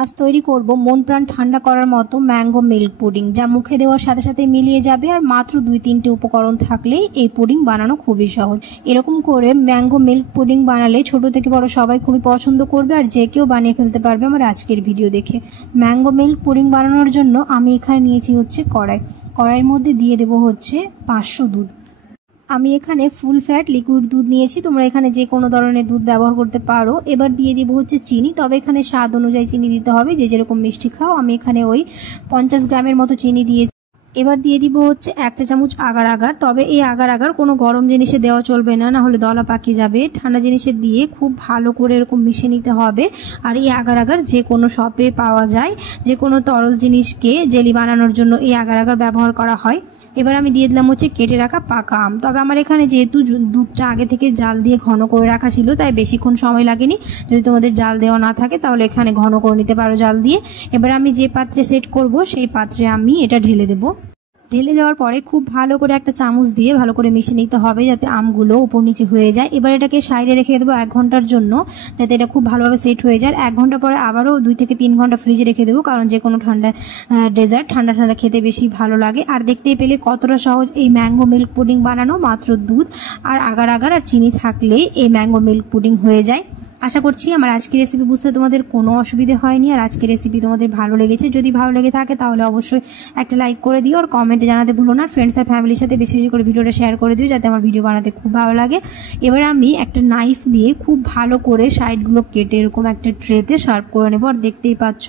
আজ তৈরি করব মন প্রাণ ঠান্ডা করার মতো ম্যাঙ্গো মিল্ক পুডিং, যা মুখে দেওয়ার সাথে সাথে মিলিয়ে যাবে। আর মাত্র 2-3টে উপকরণ থাকলেই এই পুডিং বানানো খুবই সহজ। এরকম করে ম্যাঙ্গো মিল্ক পুডিং বানালে ছোট থেকে বড় সবাই খুবই পছন্দ করবে, আর যে কেউ বানিয়ে ফেলতে পারবে আমার আজকের ভিডিও দেখে। ম্যাঙ্গো মিল্ক পুডিং বানানোর জন্য আমি এখানে নিয়েছি হচ্ছে কড়াইয়ের মধ্যে দিয়ে দেবো হচ্ছে 500 দুধ। আমি এখানে ফুল ফ্যাট লিকুইড দুধ নিয়েছি, তোমরা এখানে যে কোনো ধরনের দুধ ব্যবহার করতে পারো। এবার দিয়ে দিব হচ্ছে চিনি, তবে এখানে স্বাদ অনুযায়ী চিনি দিতে হবে, যে যেরকম মিষ্টি খাও। আমি এখানে ওই 50 গ্রামের মতো চিনি দিয়েছি। এবার দিয়ে দিব হচ্ছে 1 চা চামচ আগার, তবে এই আগার কোনো গরম জিনিসে দেওয়া চলবে না, হলে দলা পাকিয়ে যাবে। ঠান্ডা জিনিসে দিয়ে খুব ভালো করে এরকম মিশিয়ে নিতে হবে। আর এই আগার যে কোনো শপে পাওয়া যায়, যে কোনো তরল জিনিসকে জেলি বানানোর জন্য এই আগার ব্যবহার করা হয়। এবার আমি দিয়ে দিলাম হচ্ছে কেটে রাখা পাকা আম। তবে আমার এখানে যেহেতু দুধটা আগে থেকে জাল দিয়ে ঘন করে রাখা ছিল, তাই বেশিক্ষণ সময় লাগেনি। যদি তোমাদের জাল দেওয়া না থাকে তাহলে এখানে ঘন করে নিতে পারো জাল দিয়ে। এবার আমি যে পাত্রে সেট করব সেই পাত্রে আমি এটা ঢেলে দেবো। ঢেলে দেওয়ার পরে খুব ভালো করে একটা চামচ দিয়ে ভালো করে মিশিয়ে নিতে হবে, যাতে আমগুলো উপর নিচে হয়ে যায়। এবার এটাকে সাইডে রেখে দেবো 1 ঘন্টার জন্য, যাতে এটা খুব ভালোভাবে সেট হয়ে যায়। 1 ঘন্টা পরে আবারও 2 থেকে 3 ঘন্টা ফ্রিজে রেখে দেবো, কারণ যে কোনো ঠান্ডা ডেজার্ট ঠান্ডা খেতে বেশি ভালো লাগে। আর দেখতেই পেলে কতটা সহজ এই ম্যাঙ্গো মিল্ক পুডিং বানানো। মাত্র দুধ আর আগার আর চিনি থাকলেই এই ম্যাঙ্গো মিল্ক পুডিং হয়ে যায়। আশা করছি আমার আজকের রেসিপি বুঝতে তোমাদের কোনো অসুবিধে হয়নি, আর আজকের রেসিপি তোমাদের ভালো লেগেছে। যদি ভালো লেগে থাকে তাহলে অবশ্যই একটা লাইক করে দিও, আর কমেন্টে জানাতে ভুলো না। ফ্রেন্ডস আর ফ্যামিলির সাথে বেশি বেশি করে ভিডিওটা শেয়ার করে দিও, যাতে আমার ভিডিও বানাতে খুব ভালো লাগে। এবার আমি একটা নাইফ দিয়ে খুব ভালো করে সাইডগুলো কেটে এরকম একটা ট্রেতে সার্ভ করে নেবো। আর দেখতেই পাচ্ছ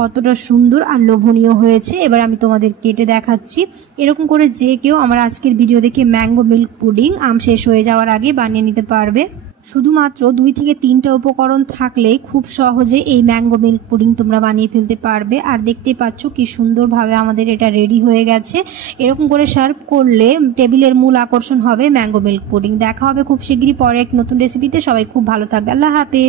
কতটা সুন্দর আর লোভনীয় হয়েছে। এবার আমি তোমাদের কেটে দেখাচ্ছি। এরকম করে যে কেউ আমার আজকের ভিডিও দেখে ম্যাঙ্গো মিল্ক পুডিং আম শেষ হয়ে যাওয়ার আগে বানিয়ে নিতে পারবে। শুধুমাত্র 2 থেকে 3টা উপকরণ থাকলেই খুব সহজে এই ম্যাঙ্গো মিল্ক পুডিং তোমরা বানিয়ে ফেলতে পারবে। আর দেখতে পাচ্ছ কি সুন্দরভাবে আমাদের এটা রেডি হয়ে গেছে। এরকম করে সার্ভ করলে টেবিলের মূল আকর্ষণ হবে ম্যাঙ্গো মিল্ক পুডিং। দেখা হবে খুব শীঘ্রই পরে এক নতুন রেসিপিতে। সবাই খুব ভালো থাকবে। আল্লাহ হাফেজ।